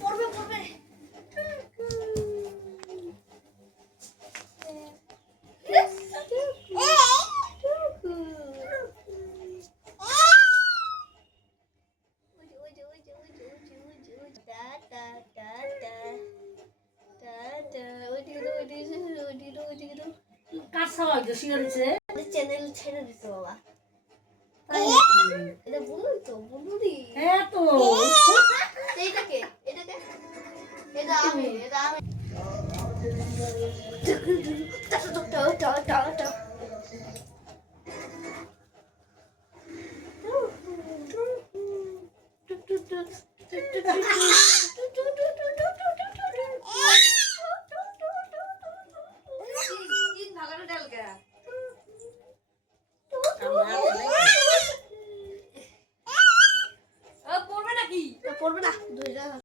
পড়বে পড়বে কার সবাই শিখে দিচ্ছে চ্যানেল ছেড়ে দিতে বাবা এটা বলুই তো বলুরি হ্যাঁ তো এটাকে এটা আমি পড়বে না